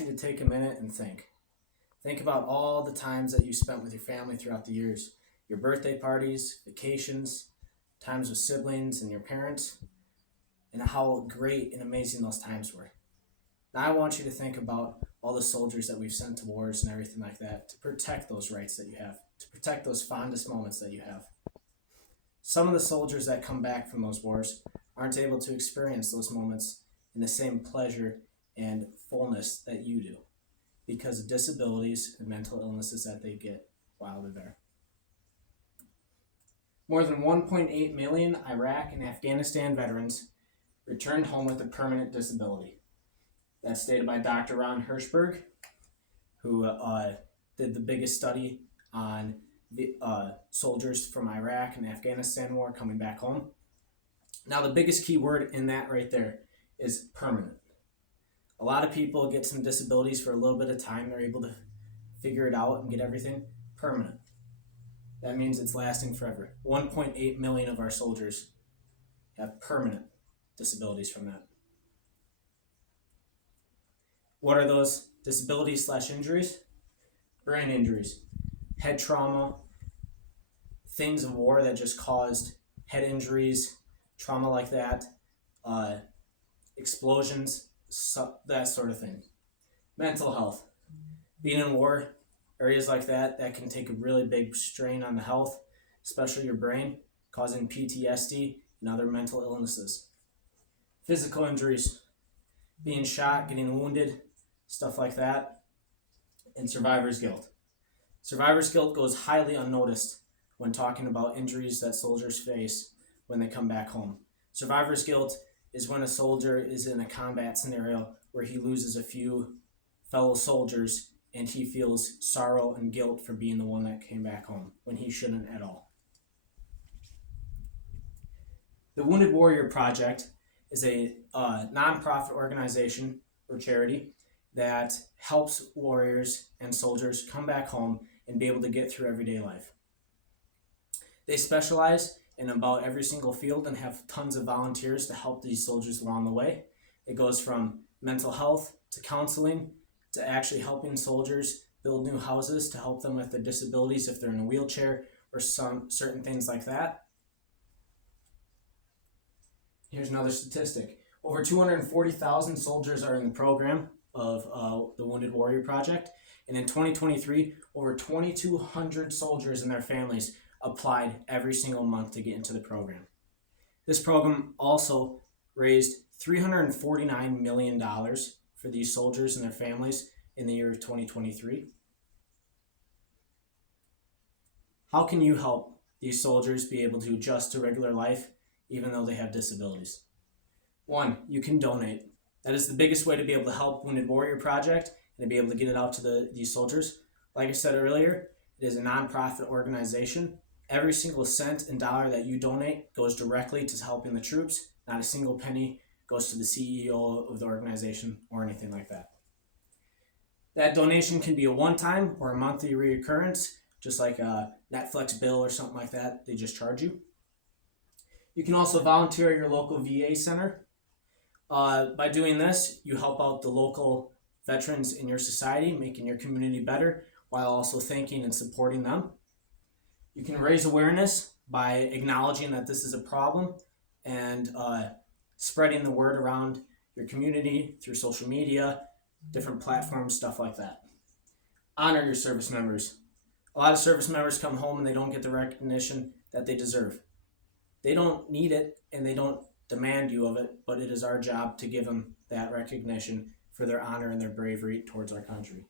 You to take a minute and think. Think about all the times that you spent with your family throughout the years, your birthday parties, vacations, times with siblings and your parents, and how great and amazing those times were. Now I want you to think about all the soldiers that we've sent to wars and everything like that to protect those rights that you have, to protect those fondest moments that you have. Some of the soldiers that come back from those wars aren't able to experience those moments in the same pleasure and fullness that you do because of disabilities and mental illnesses that they get while they're there. More than 1.8 million Iraq and Afghanistan veterans returned home with a permanent disability. That's stated by Dr. Ron Hirschberg, who did the biggest study on the soldiers from Iraq and Afghanistan war coming back home. Now, the biggest key word in that right there is permanent. A lot of people get some disabilities for a little bit of time. They're able to figure it out and get everything permanent. That means it's lasting forever. 1.8 million of our soldiers have permanent disabilities from that. What are those disabilities / injuries? Brain injuries, head trauma, things of war that just caused head injuries, trauma like that, explosions, that sort of thing. Mental health. Being in war, areas like that can take a really big strain on the health, especially your brain, causing PTSD and other mental illnesses. Physical injuries, being shot, getting wounded, stuff like that. And survivor's guilt. Survivor's guilt goes highly unnoticed when talking about injuries that soldiers face when they come back home. Survivor's guilt is when a soldier is in a combat scenario where he loses a few fellow soldiers and he feels sorrow and guilt for being the one that came back home when he shouldn't at all. The Wounded Warrior Project is a nonprofit organization or charity that helps warriors and soldiers come back home and be able to get through everyday life. They specialize in about every single field and have tons of volunteers to help these soldiers along the way. It goes from mental health to counseling to actually helping soldiers build new houses to help them with their disabilities if they're in a wheelchair or some certain things like that. Here's another statistic. Over 240,000 soldiers are in the program of the Wounded Warrior Project. And in 2023, over 2,200 soldiers and their families applied every single month to get into the program. This program also raised $349 million for these soldiers and their families in the year of 2023. How can you help these soldiers be able to adjust to regular life even though they have disabilities? One, you can donate. That is the biggest way to be able to help Wounded Warrior Project and to be able to get it out to these soldiers. Like I said earlier, it is a nonprofit organization. Every single cent and dollar that you donate goes directly to helping the troops. Not a single penny goes to the CEO of the organization or anything like that. That donation can be a one-time or a monthly reoccurrence, just like a Netflix bill or something like that. They just charge you. You can also volunteer at your local VA center. By doing this, you help out the local veterans in your society, making your community better while also thanking and supporting them. You can raise awareness by acknowledging that this is a problem and spreading the word around your community through social media, different platforms, stuff like that. Honor your service members. A lot of service members come home and they don't get the recognition that they deserve. They don't need it and they don't demand you of it, but it is our job to give them that recognition for their honor and their bravery towards our country.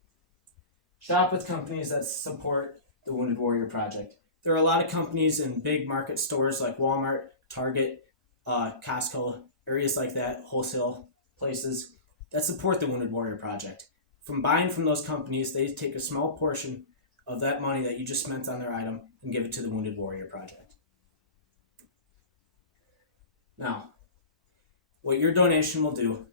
Shop with companies that support the Wounded Warrior Project. There are a lot of companies in big market stores like Walmart, Target, Costco, areas like that, wholesale places that support the Wounded Warrior Project. From buying from those companies, they take a small portion of that money that you just spent on their item and give it to the Wounded Warrior Project. Now, what your donation will do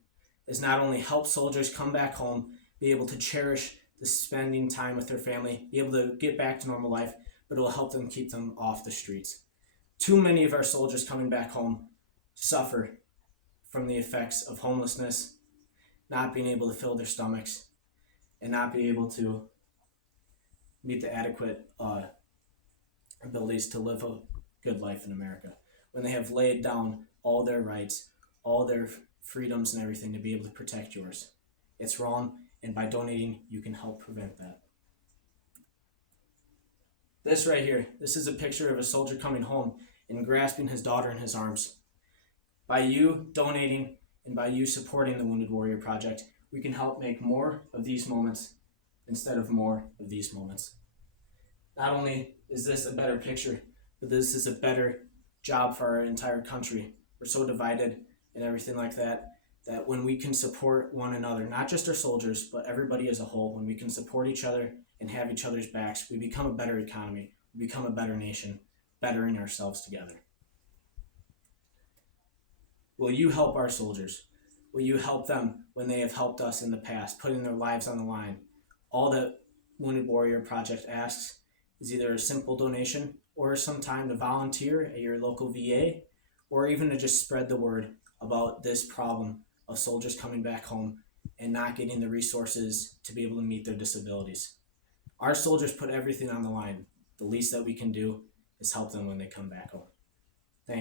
is not only help soldiers come back home, be able to cherish the spending time with their family, be able to get back to normal life, but it will help them keep them off the streets. Too many of our soldiers coming back home suffer from the effects of homelessness, not being able to fill their stomachs, and not be able to meet the adequate abilities to live a good life in America. When they have laid down all their rights, all their freedoms and everything to be able to protect yours. It's wrong, and by donating, you can help prevent that. This right here, this is a picture of a soldier coming home and grasping his daughter in his arms. By you donating and by you supporting the Wounded Warrior Project, we can help make more of these moments instead of more of these moments. Not only is this a better picture, but this is a better job for our entire country. We're so divided and everything like that, that when we can support one another, not just our soldiers, but everybody as a whole, when we can support each other and have each other's backs, we become a better economy, we become a better nation, bettering ourselves together. Will you help our soldiers? Will you help them when they have helped us in the past, putting their lives on the line? All that Wounded Warrior Project asks is either a simple donation or some time to volunteer at your local VA, or even to just spread the word about this problem of soldiers coming back home and not getting the resources to be able to meet their disabilities. Our soldiers put everything on the line. The least that we can do is help them when they come back home.